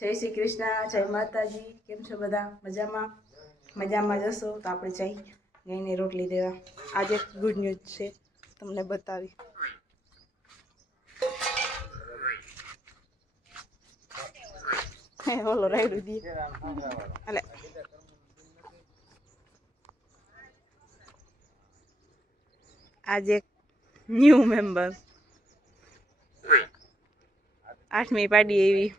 જય શ્રી કૃષ્ણ, જય માતાજી. કેમ છો બધા? મજામાં? મજામાં જશો તો આપણે જઈ ગાયને રોટલી દેવા. આજે ગુડ ન્યૂઝ છે, તમને બતાવી. ઓલો રાયડું દી અલે આજે ન્યૂ મેમ્બર 8મી પાડી એવી.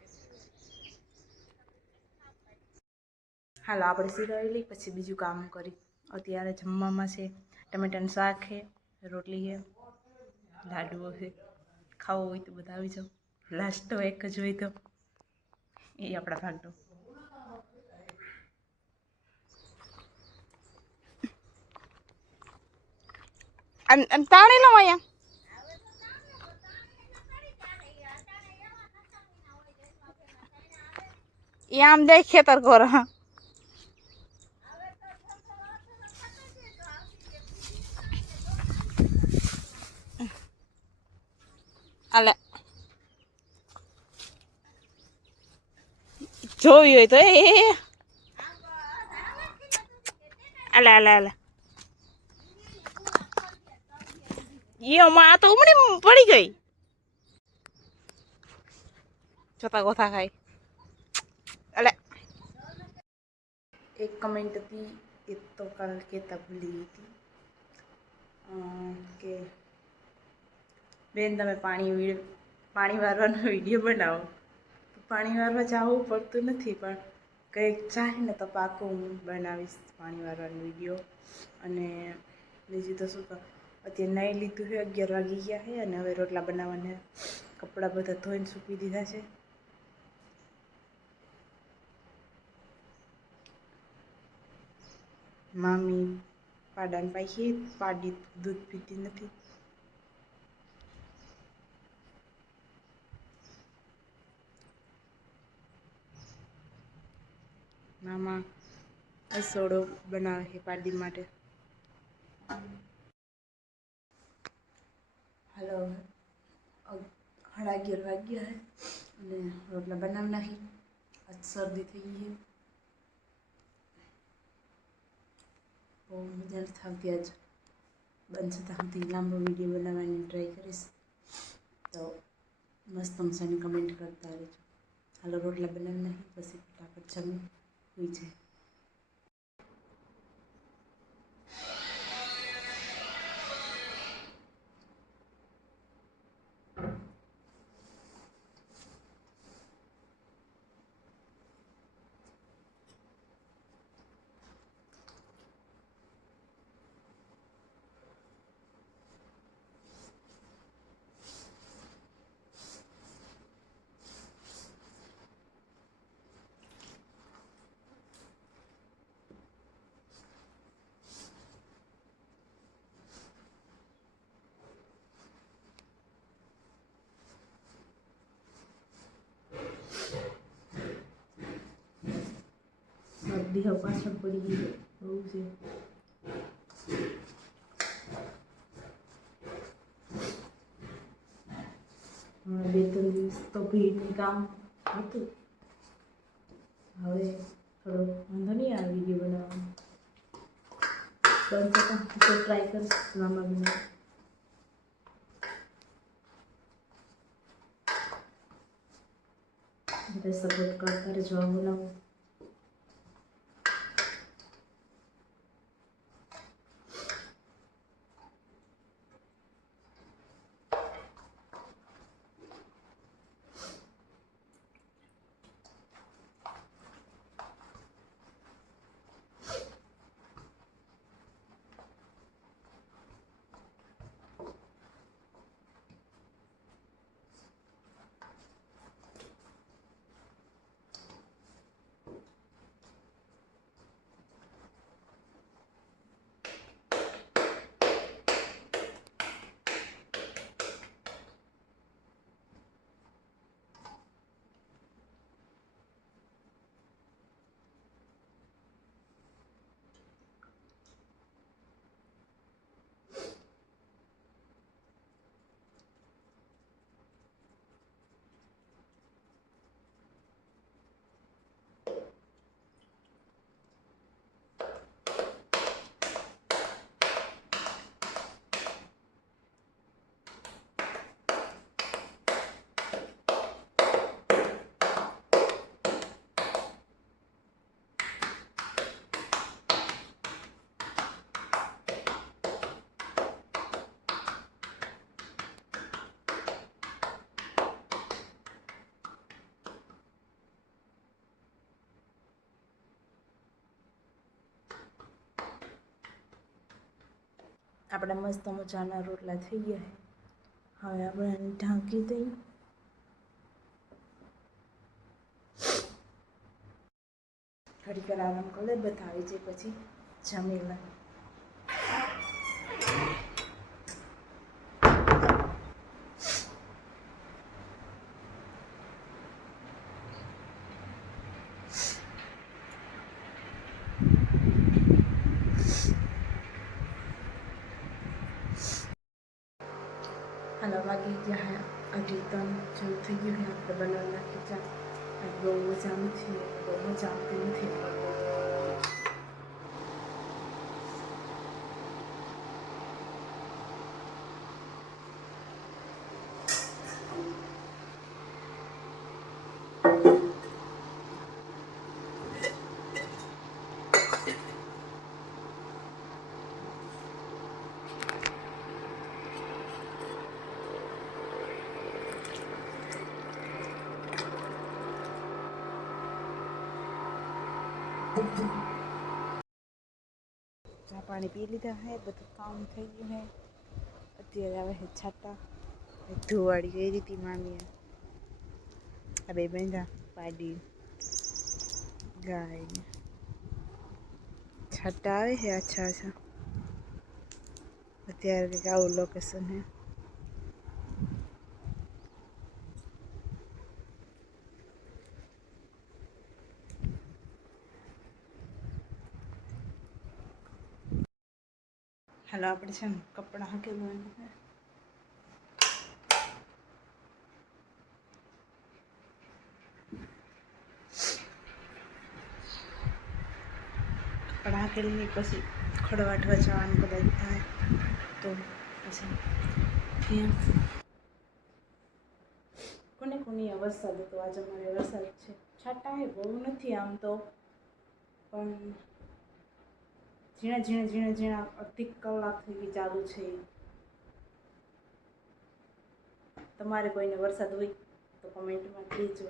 હાલો આપણે સિરાવી લઈ પછી બીજું કામ કરી. અત્યારે જમવામાં છે ટમેટાનું શાક છે, રોટલી છે, લાડુઓ છે. ખાવું હોય તો બધા આવી જાઓ. લાસ્ટ તો એક જ હોય તો એ આપણા ભાગનો. તાણી લો અહીંયા એ આમ દેખ ખેતર કોર. હા અલે જોવી હોય તો અલે અલે અલે માં તો ઉમડી પડી ગઈ. જોતા ગોથા ખાય. અલે એક કમેન્ટ હતી એ તો કાલ કહેતા ભૂલી ગઈ હતી કે બેન તમે પાણી વારવાનો વિડીયો બનાવો. પાણી વારવા જવું પડતું નથી, પણ કંઈક ચાહે ને તો પાકું હું બનાવીશ પાણી વારવાનો વિડીયો. અને બીજું તો શું કહું, અત્યારે નાહી લીધું છે, 11 વાગી ગયા છે અને હવે રોટલા બનાવવાના. કપડાં બધા ધોઈને સૂકવી દીધા છે. મામી પાડાને પાઈ પાડી દૂધ પીતી નથી. મામા રસોડો બનાવે છે પાડી માટે. હાલો 11:30 વાગ્યા છે અને રોટલા બનાવી નાખી. આજ શરદી થઈ ગઈ છે, બહુ મજા નથી આવતી. આજ બનશે ત્યાં સુધી લાંબો વિડીયો બનાવવાની ટ્રાય કરીશ. તો મસ્ત મજાની કમેન્ટ કરતા રહેજો. હાલો રોટલા બનાવી નાખી પછી ફટાફટ જમી હોઈ જાય. શરદી હવે પાછળ પડી ગઈ બહુ છે. હમણાં 2-3 દિવસ તો ભીડનું કામ હતું. હવે થોડો વાંધો નહીં આવે વિડીયો બનાવવાનો. બનશે તો ટ્રાય કરીશ લાંબા બનાવ. બધા સપોર્ટ કરતા રહેજો. બનાવું આપણા મસ્ત મજાના રોટલા થઈ ગયા છે. હવે આપણે આને ઢાંકી દઈએ. ઘડી કર આરામ કરે, બતાવી છે પછી જમી લે. હાલો વાગી ગયા હજી 3 જેવું થઈ ગયું. આપણે બનાવી નાખી ચા. બહુ મજા નથી, બહુ મજા આવતી નથી. ચા પાણી પી લીધા હે, બધું કામ થઈ ગયું હે. અત્યારે આવે છે છાટા. ધોવાડી ગઈ હતી મામીએ. આ બે બેંધા પાડી ગાય છાટા આવે છે. અચ્છા અચ્છા. અત્યારે કંઈક આવું લોકેશન હે. હાલો આપણે છે ને કપડાં હકેલવાના છે. કપડાં હકેલીને પછી ખડવાટવા જવાનું કદાચ થાય તો પછી ત્યાં કોને કોની વરસાદ હતો. આજે અમારે વરસાદ છે. છાટા એ બહુ નથી આમ તો, પણ ઝીણા અડધી કલાક થઈ ચાલુ છે. તમારે કોઈને વરસાદ હોય તો કમેન્ટમાં કહેજો.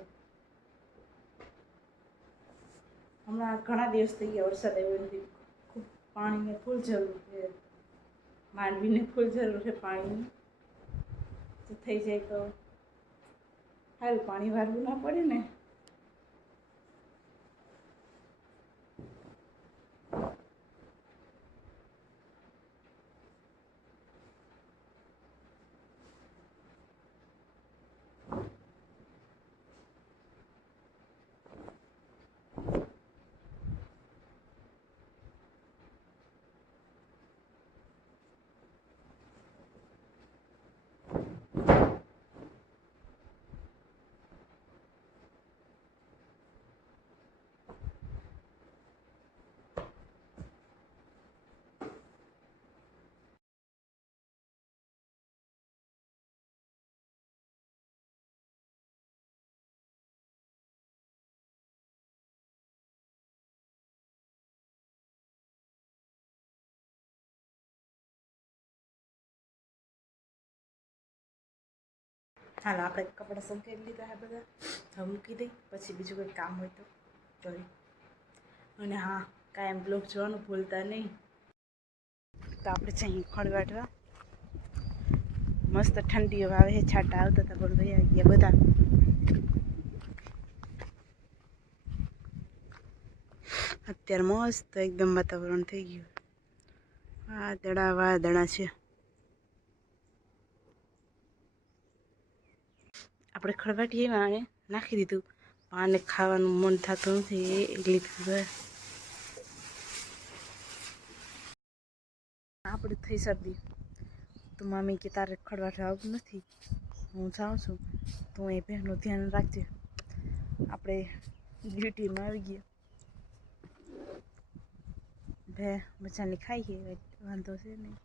હમણાં ઘણા દિવસ થઈ ગયા વરસાદ આવ્યો નથી. ખૂબ પાણીની ફૂલ જરૂર છે. માંડવીને ફૂલ જરૂર છે પાણીની. તો થઈ જાય તો સારું, પાણી વારવું ના પડે ને. હાલ આપણે કપડાં સંકેલી લીધા હે બધા. હવે મૂકી દઈ, પછી બીજું કંઈ કામ હોય તો કરી. અને હા, કાયમ બ્લોગ જોવાનું ભૂલતા નહીં. તો આપણે જઈએ ખડવાટવા. મસ્ત ઠંડી હવે આવે છે. છાટા આવતા હતા પણ વયા ગયા બધા. અત્યારે મસ્ત એકદમ વાતાવરણ થઈ ગયું. વાદળા છે. આપણે ખડવાટી એવા આને નાખી દીધું. આને ખાવાનું મન થતું નથી એ લીધું. આપણે થઈ શરદી તો મામી કે તારે ખડવાટ આવતું નથી, હું જાઉં છું, તું એ બહેનનું ધ્યાન રાખજે. આપણે ડ્યુટીમાં આવી ગયા. બે મજાની ખાઈએ, વાંધો છે નહીં.